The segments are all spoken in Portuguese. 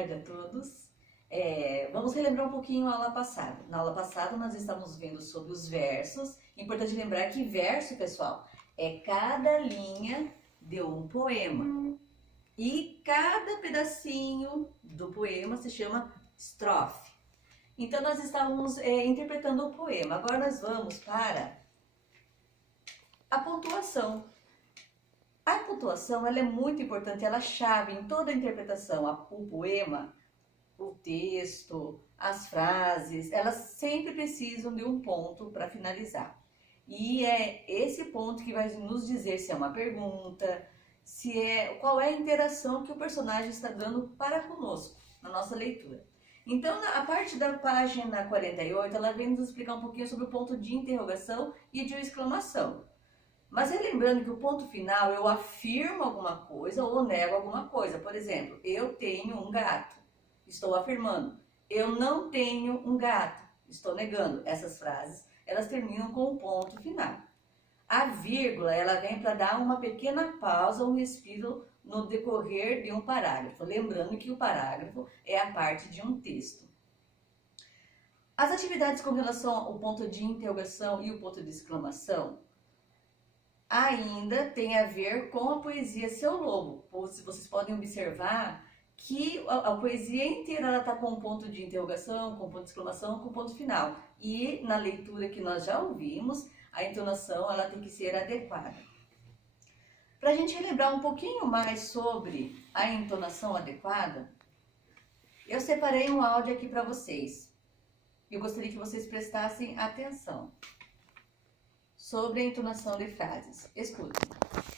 tarde a todos. Vamos relembrar um pouquinho a aula passada. Na aula passada nós estávamos vendo sobre os versos. Importante lembrar que verso, pessoal, é cada linha de um poema. E cada pedacinho do poema se chama estrofe. Então nós estávamos interpretando o poema. Agora nós vamos para a pontuação. A pontuação ela é muito importante, ela é chave em toda a interpretação. O poema, o texto, as frases, elas sempre precisam de um ponto para finalizar. E é esse ponto que vai nos dizer se é uma pergunta, qual é a interação que o personagem está dando para conosco na nossa leitura. Então, a parte da página 48, ela vem nos explicar um pouquinho sobre o ponto de interrogação e de exclamação. Mas lembrando que o ponto final, eu afirmo alguma coisa ou nego alguma coisa. Por exemplo, eu tenho um gato, estou afirmando. Eu não tenho um gato, estou negando. Essas frases, elas terminam com o ponto final. A vírgula, ela vem para dar uma pequena pausa, um respiro no decorrer de um parágrafo. Lembrando que o parágrafo é a parte de um texto. As atividades com relação ao ponto de interrogação e o ponto de exclamação ainda tem a ver com a poesia Seu Lobo. Vocês podem observar que a poesia inteira está com um ponto de interrogação, com um ponto de exclamação, com um ponto final. E na leitura que nós já ouvimos, a entonação ela tem que ser adequada. Para a gente relembrar um pouquinho mais sobre a entonação adequada, eu separei um áudio aqui para vocês. Eu gostaria que vocês prestassem atenção sobre a entonação de frases. Escutem.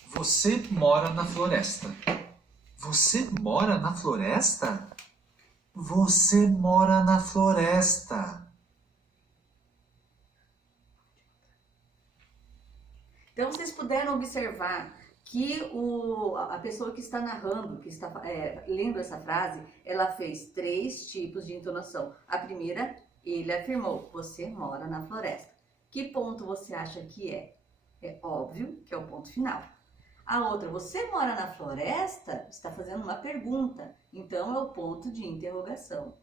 Você mora na floresta. Você mora na floresta? Você mora na floresta. Então, vocês puderam observar que a pessoa que está narrando, que está lendo essa frase, ela fez 3 tipos de entonação. A primeira, ele afirmou, você mora na floresta. Que ponto você acha que é? É óbvio que é o ponto final. A outra, você mora na floresta? Está fazendo uma pergunta. Então, é o ponto de interrogação.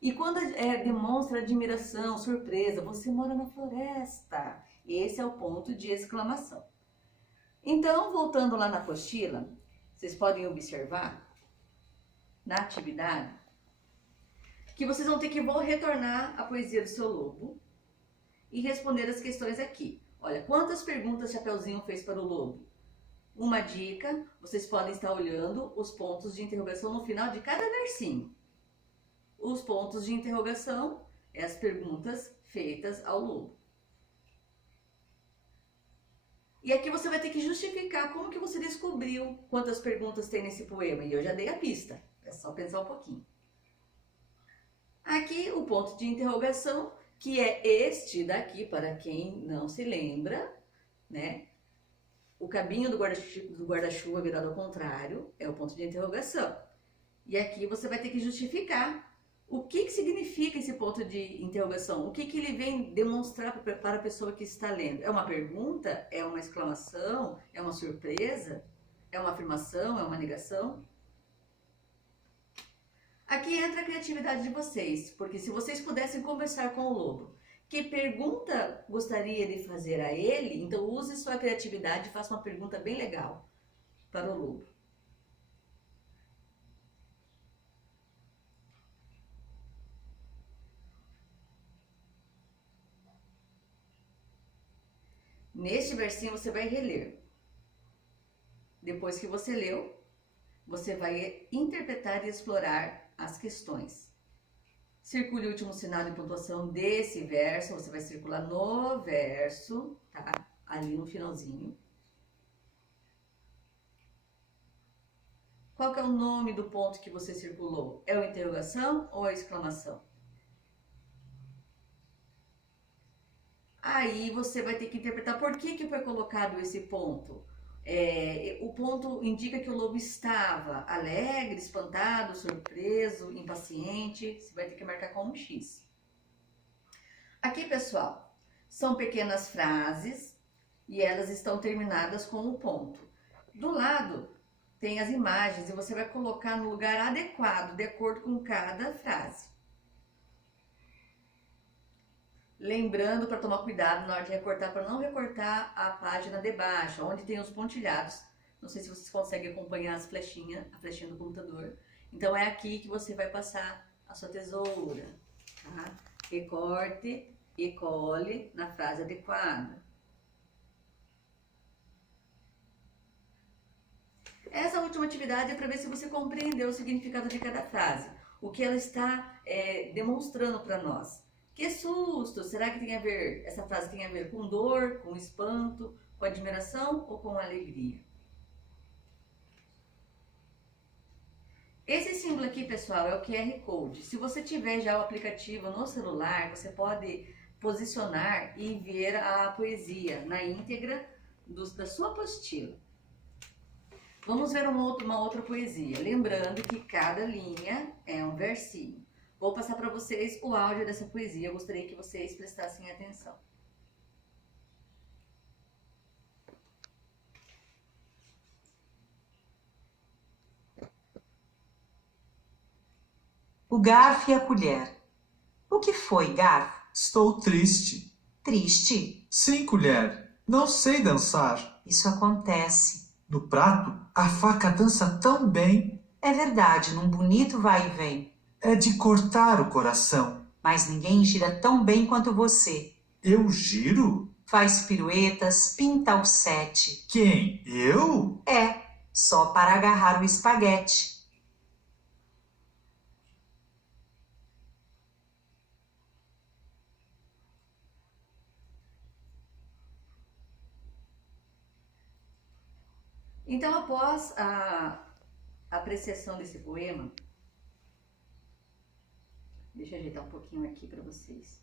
E quando demonstra admiração, surpresa, você mora na floresta? Esse é o ponto de exclamação. Então, voltando lá na apostila, vocês podem observar, na atividade, que vocês vão ter que retornar à poesia do Seu Lobo e responder as questões aqui. Olha, quantas perguntas Chapeuzinho fez para o lobo? Uma dica, vocês podem estar olhando os pontos de interrogação no final de cada versinho. Os pontos de interrogação é as perguntas feitas ao lobo. E aqui você vai ter que justificar como que você descobriu quantas perguntas tem nesse poema. E eu já dei a pista, é só pensar um pouquinho. Aqui o ponto de interrogação, que é este daqui, para quem não se lembra, né? O cabinho do guarda-chuva virado ao contrário é o ponto de interrogação. E aqui você vai ter que justificar o que significa esse ponto de interrogação, o que ele vem demonstrar para a pessoa que está lendo. É uma pergunta? É uma exclamação? É uma surpresa? É uma afirmação? É uma negação? Aqui entra a criatividade de vocês, porque se vocês pudessem conversar com o lobo, que pergunta gostaria de fazer a ele, então use sua criatividade e faça uma pergunta bem legal para o lobo. Neste versinho você vai reler. Depois que você leu, você vai interpretar e explorar as questões. Circule o último sinal de pontuação desse verso, você vai circular no verso, tá? Ali no finalzinho. Qual que é o nome do ponto que você circulou? É a interrogação ou a exclamação? Aí você vai ter que interpretar por que foi colocado esse ponto. O ponto indica que o lobo estava alegre, espantado, surpreso, impaciente. Você vai ter que marcar com um X. Aqui, pessoal, são pequenas frases e elas estão terminadas com um ponto. Do lado tem as imagens e você vai colocar no lugar adequado, de acordo com cada frase. Lembrando para tomar cuidado na hora de recortar, para não recortar a página de baixo, onde tem os pontilhados. Não sei se vocês conseguem acompanhar as flechinhas, a flechinha do computador. Então é aqui que você vai passar a sua tesoura, tá? Recorte e cole na frase adequada. Essa última atividade é para ver se você compreendeu o significado de cada frase, o que ela está demonstrando para nós. Que susto! Será que tem a ver, essa frase tem a ver com dor, com espanto, com admiração ou com alegria? Esse símbolo aqui, pessoal, é o QR Code. Se você tiver já o aplicativo no celular, você pode posicionar e ver a poesia na íntegra da sua apostila. Vamos ver uma outra poesia. Lembrando que cada linha é um versinho. Vou passar para vocês o áudio dessa poesia. Eu gostaria que vocês prestassem atenção. O garfo e a colher. O que foi, garfo? Estou triste. Triste? Sim, colher. Não sei dançar. Isso acontece. No prato, a faca dança tão bem. É verdade, num bonito vai e vem. É de cortar o coração. Mas ninguém gira tão bem quanto você. Eu giro? Faz piruetas, pinta ao sete. Quem? Eu? É, só para agarrar o espaguete. Então, após a apreciação desse poema, deixa eu ajeitar um pouquinho aqui para vocês.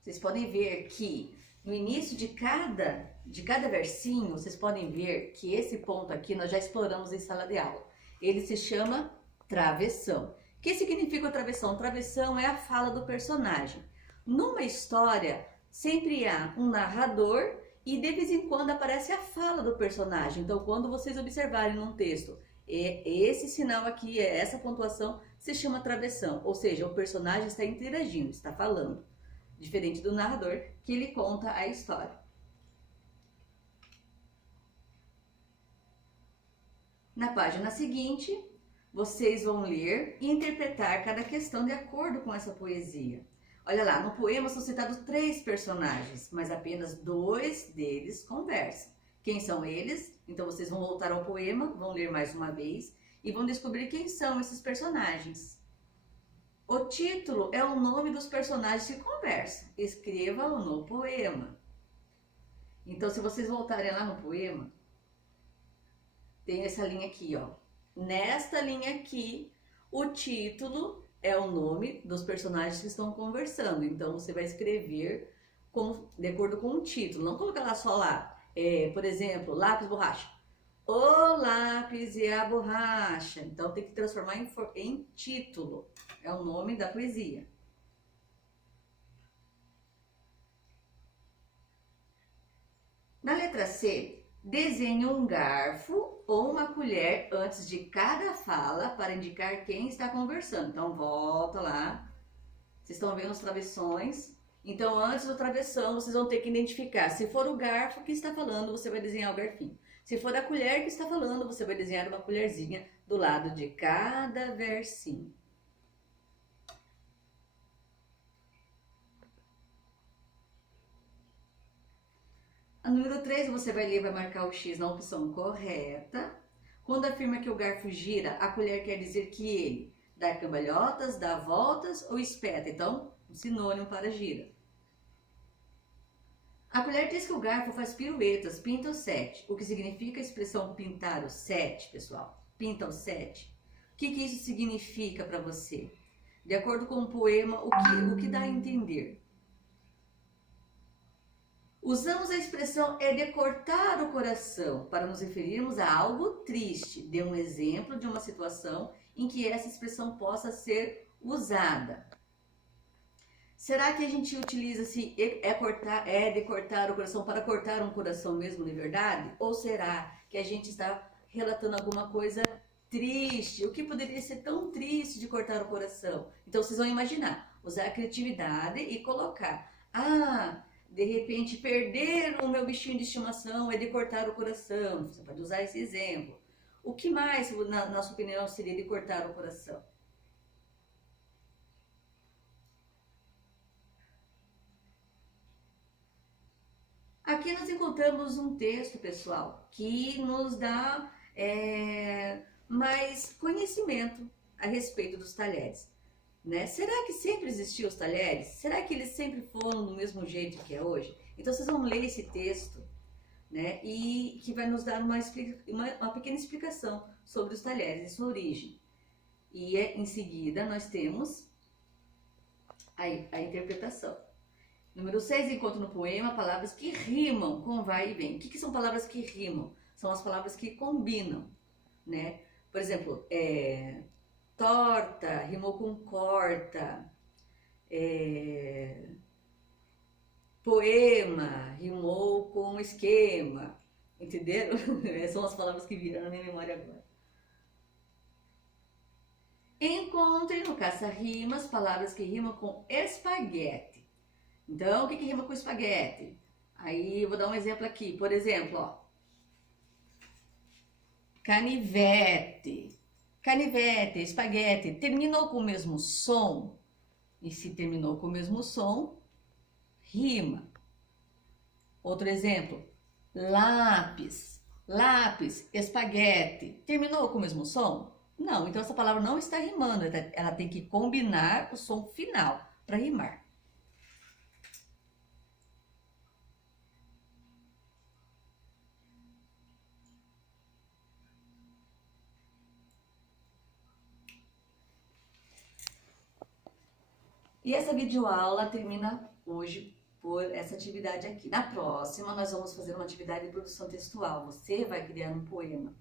Vocês podem ver que no início de cada versinho, vocês podem ver que esse ponto aqui nós já exploramos em sala de aula. Ele se chama travessão. O que significa o travessão? Travessão é a fala do personagem. Numa história, sempre há um narrador e de vez em quando aparece a fala do personagem. Então, quando vocês observarem num texto, esse sinal aqui, essa pontuação, se chama travessão. Ou seja, o personagem está interagindo, está falando. Diferente do narrador, que ele conta a história. Na página seguinte, vocês vão ler e interpretar cada questão de acordo com essa poesia. Olha lá, no poema são citados 3 personagens, mas apenas 2 deles conversam. Quem são eles? Então vocês vão voltar ao poema, vão ler mais uma vez e vão descobrir quem são esses personagens. O título é o nome dos personagens que conversam. Escreva-o no poema. Então, se vocês voltarem lá no poema, tem essa linha aqui, ó. Nesta linha aqui, o título é o nome dos personagens que estão conversando. Então, você vai escrever de acordo com o título. Não colocar lá só lá. Por exemplo, lápis, borracha. O lápis e a borracha. Então, tem que transformar em título. É o nome da poesia. Na letra C, desenhe um garfo ou uma colher antes de cada fala para indicar quem está conversando. Então, volta lá. Vocês estão vendo os travessões. Então, antes do travessão, vocês vão ter que identificar. Se for o garfo que está falando, você vai desenhar o garfinho. Se for a colher que está falando, você vai desenhar uma colherzinha do lado de cada versinho. A número 3, você vai ler e vai marcar o X na opção correta. Quando afirma que o garfo gira, a colher quer dizer que ele dá cambalhotas, dá voltas ou espeta. Então, um sinônimo para gira. A colher diz que o garfo faz piruetas, pinta o 7. O que significa a expressão pintar o 7, pessoal? Pinta o 7. O que isso significa para você? De acordo com o poema, o que dá a entender? Usamos a expressão de cortar o coração para nos referirmos a algo triste. Dê um exemplo de uma situação em que essa expressão possa ser usada. Será que a gente utiliza se de cortar o coração para cortar um coração mesmo de verdade? Ou será que a gente está relatando alguma coisa triste? O que poderia ser tão triste de cortar o coração? Então vocês vão imaginar, usar a criatividade e colocar: ah, de repente perder o meu bichinho de estimação é de cortar o coração. Você pode usar esse exemplo. O que mais, na sua opinião, seria de cortar o coração? Aqui nós encontramos um texto, pessoal, que nos dá mais conhecimento a respeito dos talheres. Né? Será que sempre existiam os talheres? Será que eles sempre foram do mesmo jeito que é hoje? Então vocês vão ler esse texto, né? E que vai nos dar uma pequena explicação sobre os talheres e sua origem. E em seguida nós temos a interpretação. Número 6, encontro no poema palavras que rimam com vai e vem. O que são palavras que rimam? São as palavras que combinam, né? Por exemplo, torta rimou com corta, poema rimou com esquema, entenderam? São as palavras que viram na minha memória agora. Encontre no caça-rimas palavras que rimam com espaguete. Então, o que rima com espaguete? Aí eu vou dar um exemplo aqui. Por exemplo, ó, canivete. Canivete, espaguete, terminou com o mesmo som? E se terminou com o mesmo som, rima. Outro exemplo, lápis. Lápis, espaguete, terminou com o mesmo som? Não, então essa palavra não está rimando, ela tem que combinar o som final para rimar. E essa videoaula termina hoje por essa atividade aqui. Na próxima, nós vamos fazer uma atividade de produção textual. Você vai criar um poema.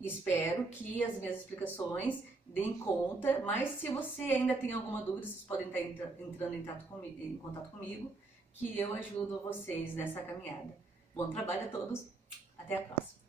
Espero que as minhas explicações deem conta, mas se você ainda tem alguma dúvida, vocês podem estar entrando em contato comigo, que eu ajudo vocês nessa caminhada. Bom trabalho a todos, até a próxima.